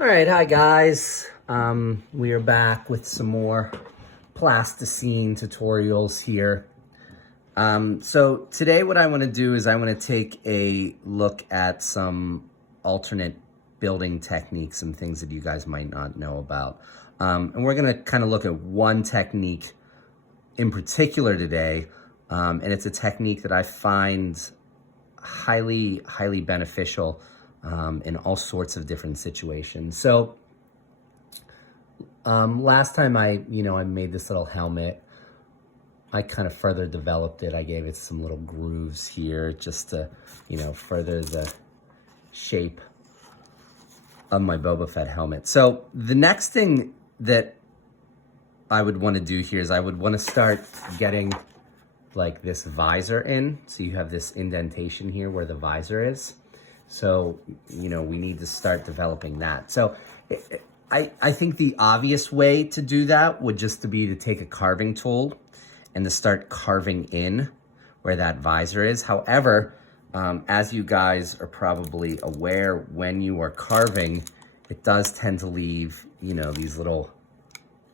All right, hi guys. We are back with some more plasticine tutorials here. So today what I want to do is I want to take a look at some alternate building techniques, some things that you guys might not know about. And we're going to kind of look at one technique in particular today, and it's a technique that I find highly beneficial in all sorts of different situations. So last time I made this little helmet, I kind of further developed it. I gave it some little grooves here just to, further the shape of my Boba Fett helmet. So the next thing that I would want to do here is I would want to start getting like this visor in. So you have this indentation here where the visor is. So, we need to start developing that. So I think the obvious way to do that would just to be to take a carving tool and to start carving in where that visor is. However, as you guys are probably aware, when you are carving, it does tend to leave, these little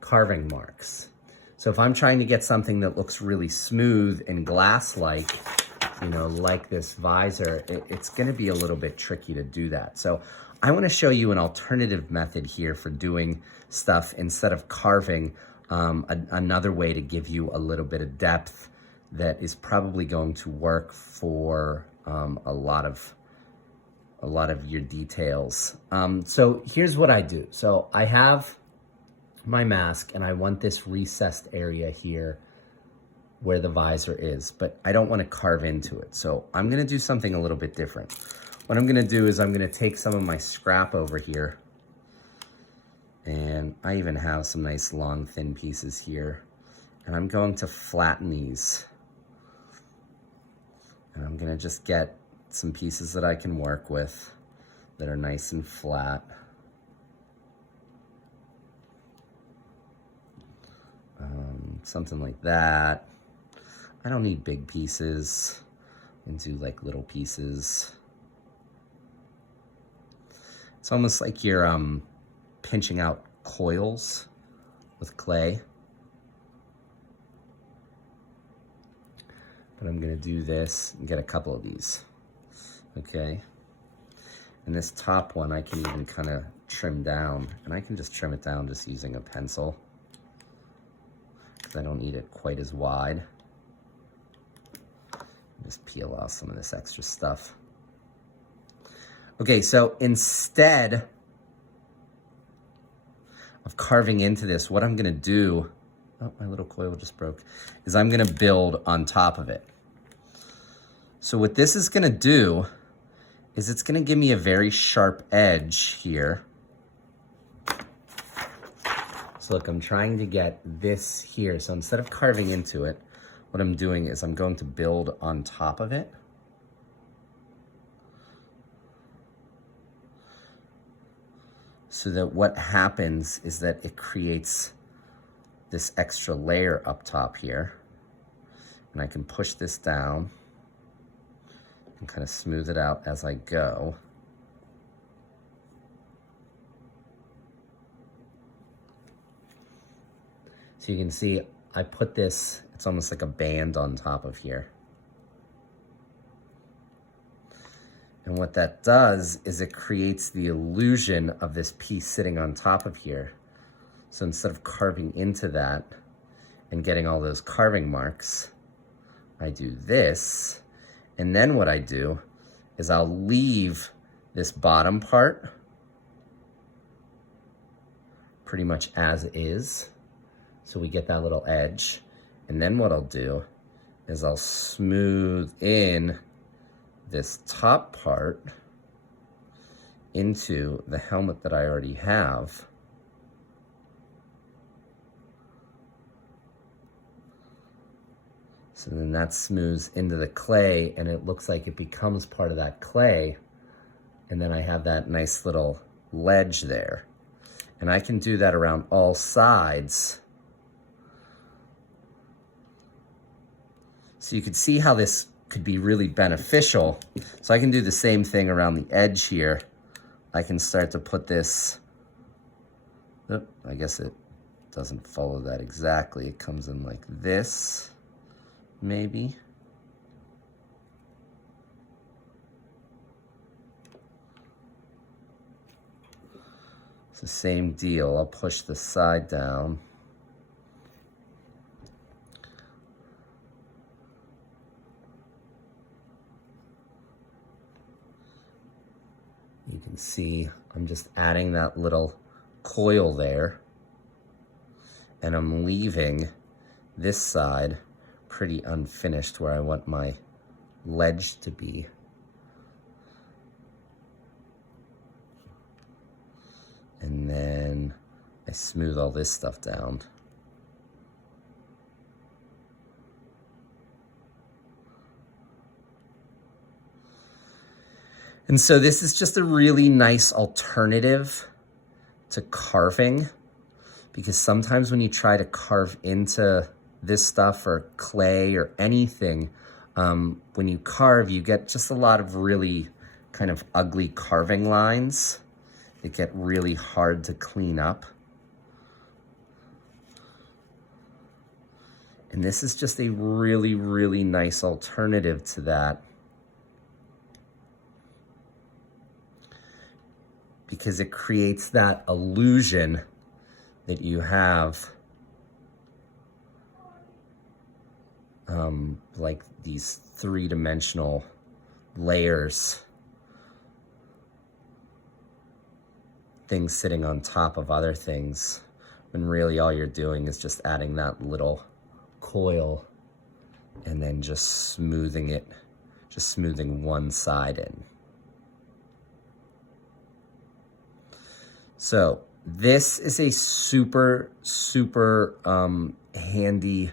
carving marks. So if I'm trying to get something that looks really smooth and glass-like, like this visor, it's going to be a little bit tricky to do that. So I want to show you an alternative method here for doing stuff instead of carving, another way to give you a little bit of depth that is probably going to work for a lot of your details. So here's what I do. So I have my mask and I want this recessed area here where the visor is, but I don't want to carve into it. So I'm going to do something a little bit different. What I'm going to do is I'm going to take some of my scrap over here, and I even have some nice long thin pieces here, and I'm going to flatten these. And I'm going to just get some pieces that I can work with that are nice and flat. Something like that. I don't need big pieces, and do like little pieces. It's almost like you're pinching out coils with clay. But I'm gonna do this and get a couple of these, okay? And this top one I can even kind of trim down, and I can just trim it down just using a pencil, because I don't need it quite as wide. Just peel off some of this extra stuff. Okay, so instead of carving into this, what I'm gonna do, oh, my little coil just broke, is I'm gonna build on top of it. So what this is gonna do is it's gonna give me a very sharp edge here. So look, I'm trying to get this here. So instead of carving into it, what I'm doing is I'm going to build on top of it. So that what happens is that it creates this extra layer up top here. And I can push this down and kind of smooth it out as I go. So you can see I put this, it's almost like a band on top of here. And what that does is it creates the illusion of this piece sitting on top of here. So instead of carving into that and getting all those carving marks, I do this. And then what I do is I'll leave this bottom part pretty much as is. So we get that little edge. And then what I'll do is I'll smooth in this top part into the helmet that I already have. So then that smooths into the clay, and it looks like it becomes part of that clay. And then I have that nice little ledge there. And I can do that around all sides. So you can see how this could be really beneficial. So I can do the same thing around the edge here. I can start to put this Oop, I guess it doesn't follow that exactly. It comes in like this, maybe. It's the same deal. I'll push the side down. You can see I'm just adding that little coil there, and I'm leaving this side pretty unfinished where I want my ledge to be. And then I smooth all this stuff down. And so this is just a really nice alternative to carving, because sometimes when you try to carve into this stuff or clay or anything, when you carve, you get just a lot of really kind of ugly carving lines that get really hard to clean up. And this is just a really, really nice alternative to that, because it creates that illusion that you have like these three-dimensional layers, things sitting on top of other things, when really all you're doing is just adding that little coil and then just smoothing it, just smoothing one side in. So this is a super, super handy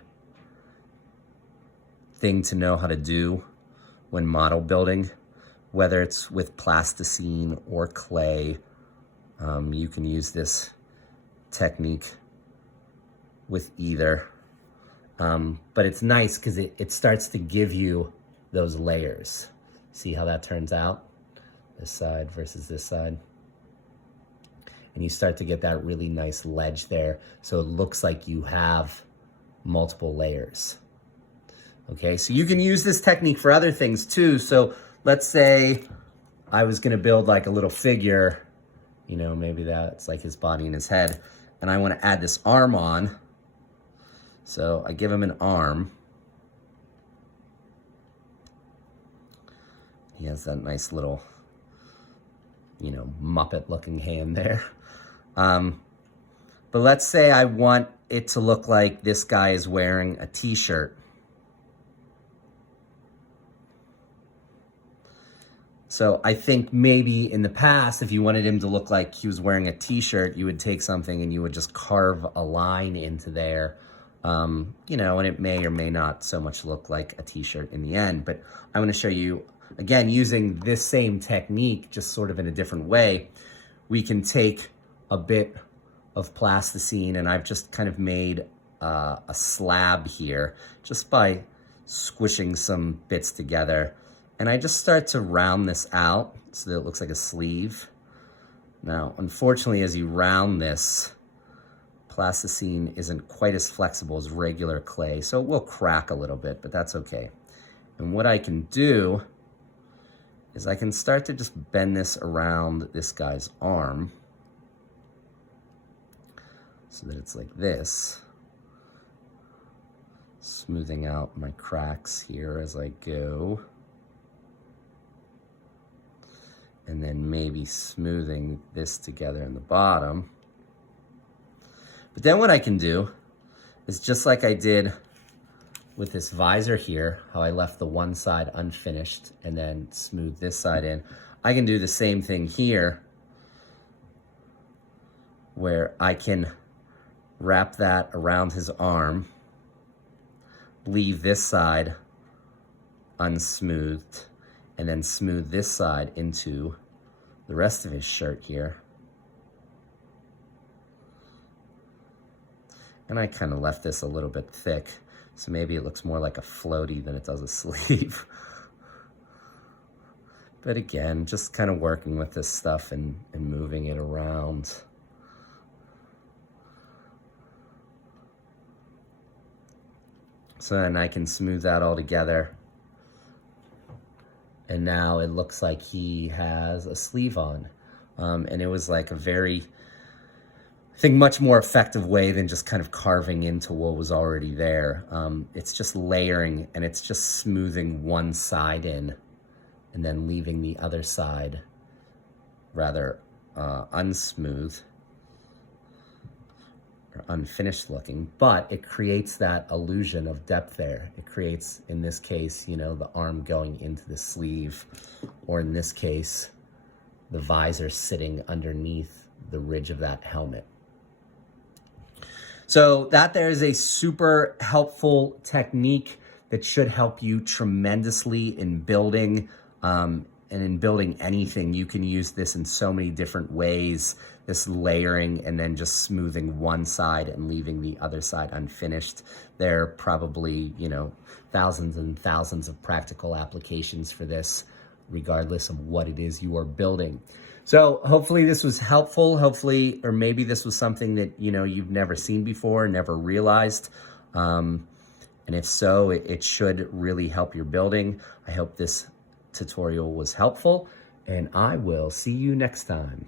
thing to know how to do when model building, whether it's with plasticine or clay. You can use this technique with either. But it's nice because it starts to give you those layers. See how that turns out? This side versus this side. And you start to get that really nice ledge there, so it looks like you have multiple layers. Okay, so you can use this technique for other things too. So let's say I was gonna build like a little figure, you know, maybe that's like his body and his head, and I wanna add this arm on. So I give him an arm. He has that nice little, you know, Muppet looking hand there. But let's say I want it to look like this guy is wearing a t-shirt. So I think maybe in the past, if you wanted him to look like he was wearing a t-shirt, you would take something and you would just carve a line into there, you know, and it may or may not so much look like a t-shirt in the end. But I want to show you, again, using this same technique, just sort of in a different way. We can take a bit of plasticine, and I've just kind of made a slab here just by squishing some bits together. And I just start to round this out so that it looks like a sleeve. Now, unfortunately, as you round this, plasticine isn't quite as flexible as regular clay, so it will crack a little bit, but that's okay. And what I can do is I can start to just bend this around this guy's arm so that it's like this, smoothing out my cracks here as I go. And then maybe smoothing this together in the bottom. But then what I can do is, just like I did with this visor here, how I left the one side unfinished and then smooth this side in, I can do the same thing here, where I can wrap that around his arm, leave this side unsmoothed, and then smooth this side into the rest of his shirt here. And I kind of left this a little bit thick, so maybe it looks more like a floaty than it does a sleeve. But again, just kind of working with this stuff and moving it around. So then I can smooth that all together. And now it looks like he has a sleeve on. And it was like a very, I think, much more effective way than just kind of carving into what was already there. It's just layering, and it's just smoothing one side in and then leaving the other side rather unsmooth or unfinished looking, but it creates that illusion of depth there. It creates, in this case, you know, the arm going into the sleeve, or in this case, the visor sitting underneath the ridge of that helmet. So that there is a super helpful technique that should help you tremendously in building, and in building anything. You can use this in so many different ways, this layering and then just smoothing one side and leaving the other side unfinished. There are probably, you know, thousands and thousands of practical applications for this, regardless of what it is you are building. So hopefully this was helpful. Hopefully, or maybe this was something that, you know, you've never seen before, never realized. And if so, it should really help your building. I hope this tutorial was helpful, and I will see you next time.